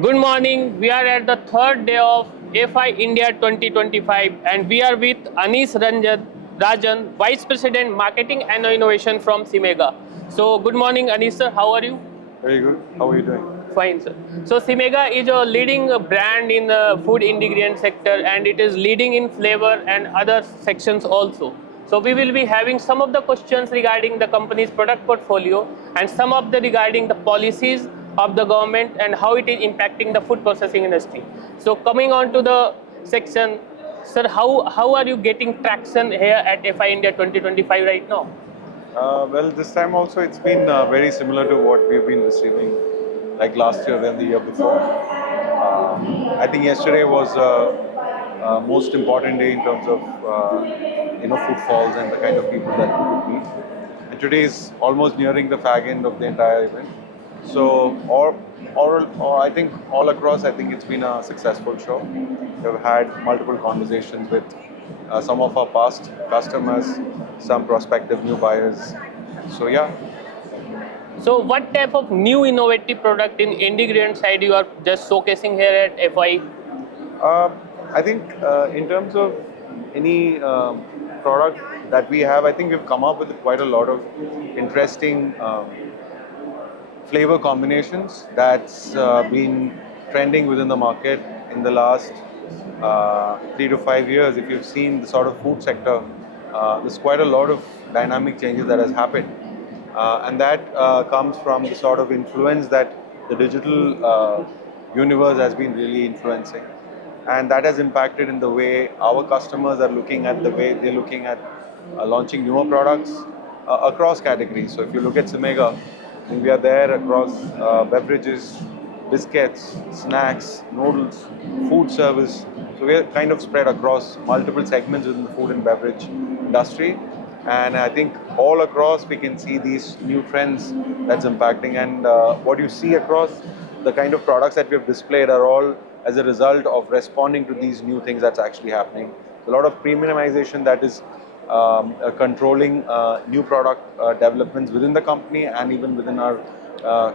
Good morning. We are at the third day of FI India 2025 and we are with Anish Rajan, Vice President Marketing and Innovation from Symega. So good morning Anish sir, how are you? Very good. How are you doing? Fine sir. So Symega is a leading brand in the food ingredient sector and it is leading in flavor and other sections also. So we will be having some of the questions regarding the company's product portfolio and some of the regarding the policies of the government and how it is impacting the food processing industry. So coming on to the section, sir, how are you getting traction here at FI India 2025 right now? Well, this time also it's been very similar to what we've been receiving like last year and the year before. I think yesterday was most important day in terms of footfalls and the kind of people that we could meet. And today is almost nearing the fag end of the entire event. So, I think all across, I think it's been a successful show. We've had multiple conversations with some of our past customers, some prospective new buyers. So yeah. So what type of new innovative product in ingredient side you are just showcasing here at FI? I think in terms of any product that we have, I think we've come up with quite a lot of interesting flavor combinations that's been trending within the market in the last 3 to 5 years. If you've seen the sort of food sector, there's quite a lot of dynamic changes that has happened. And that comes from the sort of influence that the digital universe has been really influencing. And that has impacted in the way our customers are looking at the way they're looking at launching newer products across categories. So if you look at Symega, we are there across beverages, biscuits, snacks, noodles, food service. So we are kind of spread across multiple segments within the food and beverage industry. And I think all across we can see these new trends that's impacting. And what you see across the kind of products that we have displayed are all as a result of responding to these new things that's actually happening. A lot of premiumization that is controlling new product developments within the company and even within our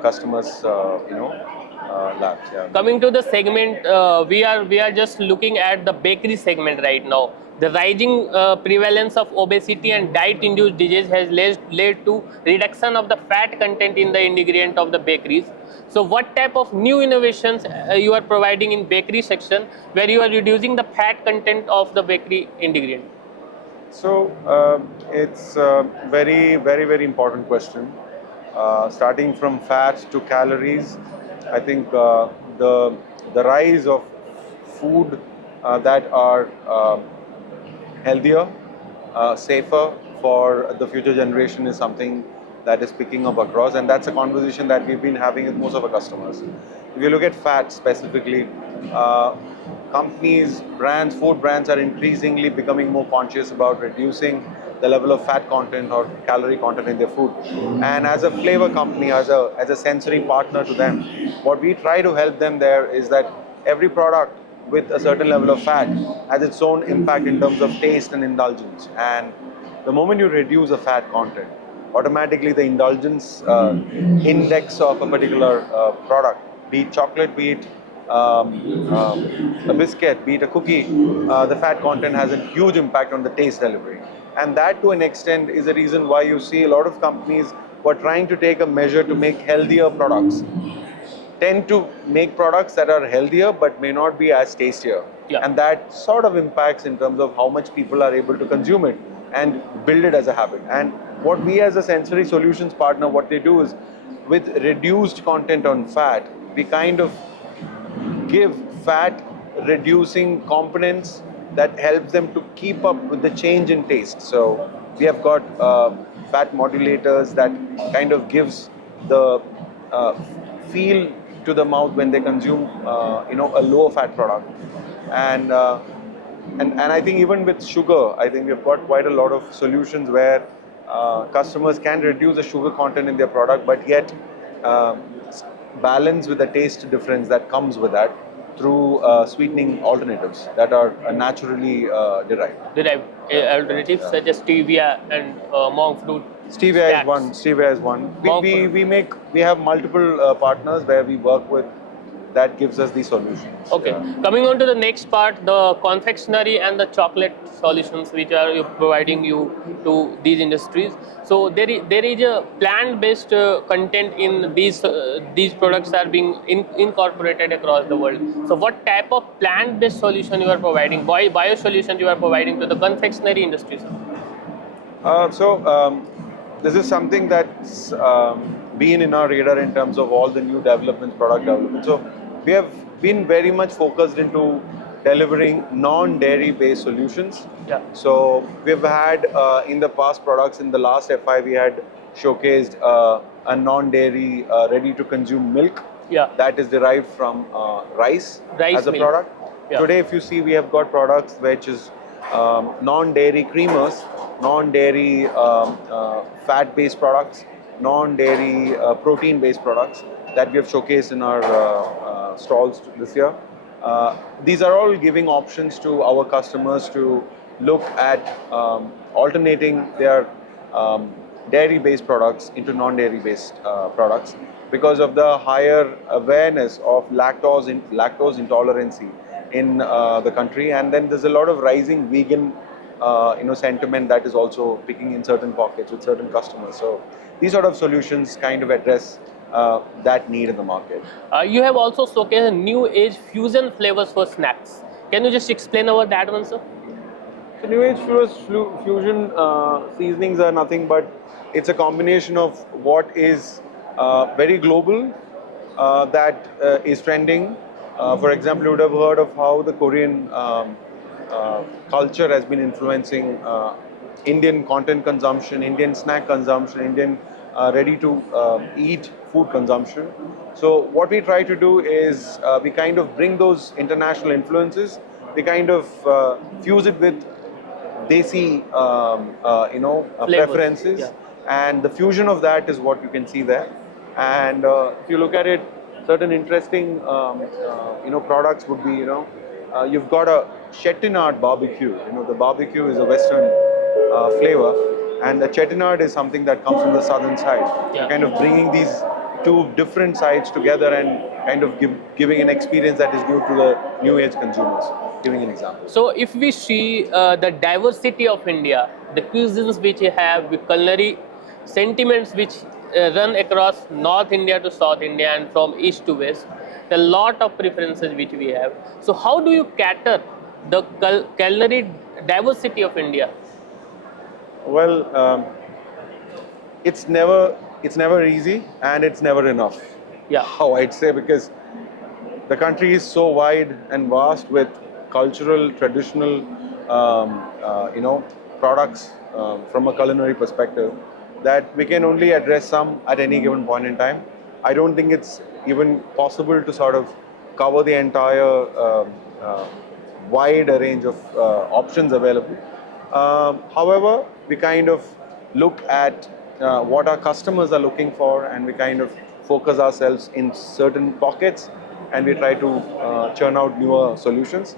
customers, labs. Yeah. Coming to the segment, we are just looking at the bakery segment right now. The rising prevalence of obesity and diet-induced disease has led to reduction of the fat content in the ingredient of the bakeries. So what type of new innovations you are providing in bakery section where you are reducing the fat content of the bakery ingredient? So it's a very, very, very important question. Starting from fats to calories, I think the rise of food that are healthier, safer for the future generation is something that is picking up across, and that's a conversation that we've been having with most of our customers. If you look at fat specifically, companies, brands, food brands are increasingly becoming more conscious about reducing the level of fat content or calorie content in their food. And as a flavor company, as a sensory partner to them, what we try to help them there is that every product with a certain level of fat has its own impact in terms of taste and indulgence. And the moment you reduce the fat content, automatically the indulgence index of a particular product, be it chocolate, be it a biscuit, be it a cookie, the fat content has a huge impact on the taste delivery. And that to an extent is the reason why you see a lot of companies who are trying to take a measure to make healthier products tend to make products that are healthier but may not be as tastier. Yeah. And that sort of impacts in terms of how much people are able to consume it and build it as a habit. And what we as a sensory solutions partner, what they do is with reduced content on fat, we kind of give fat reducing components that helps them to keep up with the change in taste. So we have got fat modulators that kind of gives the feel to the mouth when they consume a low fat product. And I think even with sugar, I think we've got quite a lot of solutions where customers can reduce the sugar content in their product but yet balance with the taste difference that comes with that through sweetening alternatives that are naturally derived. Alternatives such as stevia and monk fruit. Stevia is one. We have multiple partners where we work with that gives us these solutions. Okay, coming on to the next part, the confectionery and the chocolate solutions which are providing you to these industries. So there is a plant-based content in these products are being incorporated across the world. So what type of plant-based solution you are providing, bio solution you are providing to the confectionery industries? This is something that's been in our radar in terms of all the new developments, product development. So we have been very much focused into delivering non-dairy based solutions. Yeah. So we've had in the past products, in the last FI we had showcased a non-dairy ready to consume milk. Yeah. That is derived from rice as a milk. product. Yeah. Today if you see, we have got products which is non-dairy creamers, non-dairy fat-based products, non-dairy protein-based products that we have showcased in our stalls this year. These are all giving options to our customers to look at alternating their dairy-based products into non-dairy based products because of the higher awareness of lactose intolerance in the country, and then there's a lot of rising vegan sentiment that is also picking in certain pockets with certain customers. So these sort of solutions kind of address that need in the market. You have also showcased new age fusion flavors for snacks. Can you just explain about that one, sir? So new age fusion seasonings are nothing but it's a combination of what is very global that is trending. For example, you would have heard of how the Korean culture has been influencing Indian content consumption, Indian snack consumption, Indian ready to eat food consumption. So what we try to do is we kind of bring those international influences, we kind of fuse it with desi preferences, Yeah. and the fusion of that is what you can see there. And if you look at it, certain interesting products would be you've got a chettinad barbecue. The barbecue is a Western flavor, and the chettinad is something that comes from the southern side. Yeah. Kind of bringing these two different sides together and kind of giving an experience that is new to the new age consumers. Giving an example. So if we see the diversity of India, the cuisines which we have, the culinary sentiments which run across North India to South India and from East to West, a lot of preferences which we have. So how do you cater the culinary diversity of India? Well, it's never easy and it's never enough. Yeah. How I'd say, because the country is so wide and vast with cultural, traditional, products from a culinary perspective that we can only address some at any given point in time. I don't think it's even possible to sort of cover the entire wide range of options available. However, we kind of look at what our customers are looking for, and we kind of focus ourselves in certain pockets, and we try to churn out newer solutions.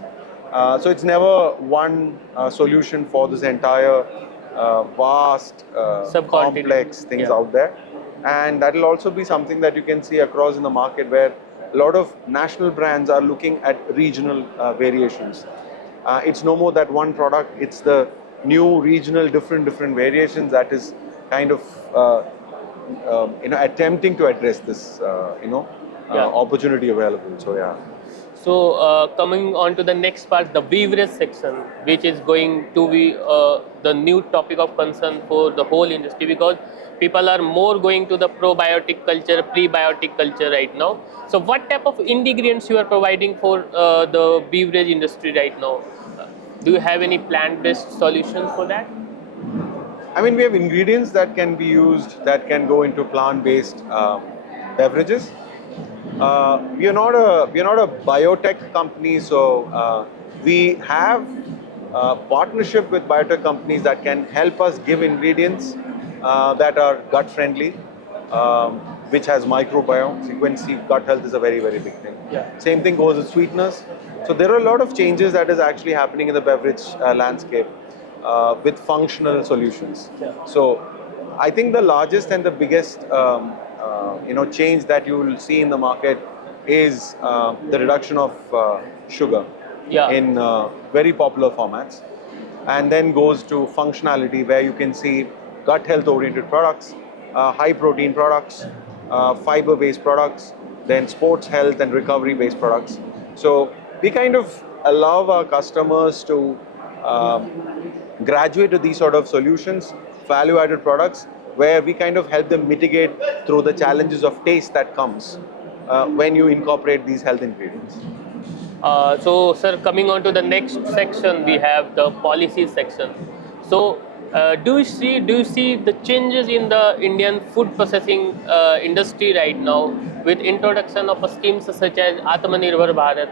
So it's never one solution for this entire vast, complex things out there. And that will also be something that you can see across in the market, where a lot of national brands are looking at regional variations. It's no more that one product, it's the new regional different variations that is kind of attempting to address this opportunity available. So yeah. So coming on to the next part, the beverage section, which is going to be the new topic of concern for the whole industry, because people are more going to the probiotic culture, prebiotic culture right now. So what type of ingredients you are providing for the beverage industry right now? Do you have any plant-based solutions for that? I mean, we have ingredients that can be used that can go into plant-based beverages. We are not a biotech company, so we have partnership with biotech companies that can help us give ingredients that are gut friendly, which has microbiome. Sequence gut health is a very big thing. Yeah. Same thing goes with sweeteners. So there are a lot of changes that is actually happening in the beverage landscape with functional solutions. Yeah. So I think the largest and the biggest change that you will see in the market is the reduction of sugar Yeah. in very popular formats, and then goes to functionality where you can see gut health oriented products, high protein products, fiber based products, then sports health and recovery based products. So we kind of allow our customers to graduate to these sort of solutions, value added products, where we kind of help them mitigate through the challenges of taste that comes when you incorporate these health ingredients. So, sir, coming on to the next section, we have the policy section. So, do you see the changes in the Indian food processing industry right now with introduction of schemes such as Atmanirbhar Bharat,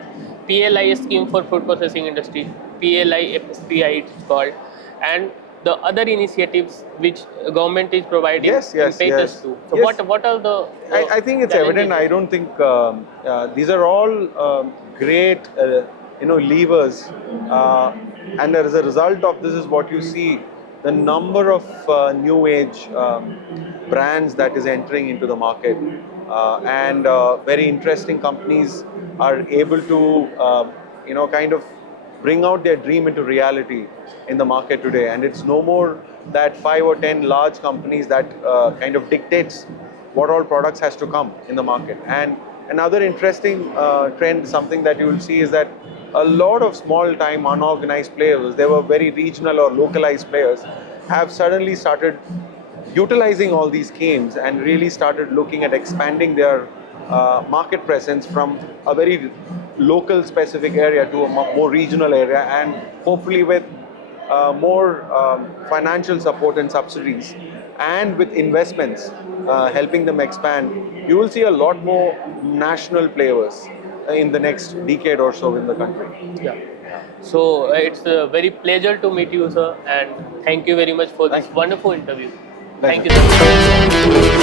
PLI scheme for food processing industry, PLI FSPI it's called, and the other initiatives which government is providing Yes, yes, impetus yes. to. So, Yes. what are the I think it's challenges? evident. I don't think these are all great, levers, and as a result of this is what you see the number of new age brands that is entering into the market, and very interesting companies are able to, kind of bring out their dream into reality in the market today. And it's no more that 5 or 10 large companies that kind of dictates what all products has to come in the market. And another interesting trend, something that you will see, is that a lot of small time unorganized players, they were very regional or localized players, have suddenly started utilizing all these schemes and really started looking at expanding their market presence from a very local specific area to a more regional area, and hopefully with more financial support and subsidies and with investments helping them expand, you will see a lot more national players in the next decade or so in the country. Yeah. So it's a very pleasure to meet you, sir, and thank you very much for this Thank you. wonderful interview. Pleasure. Thank you so much.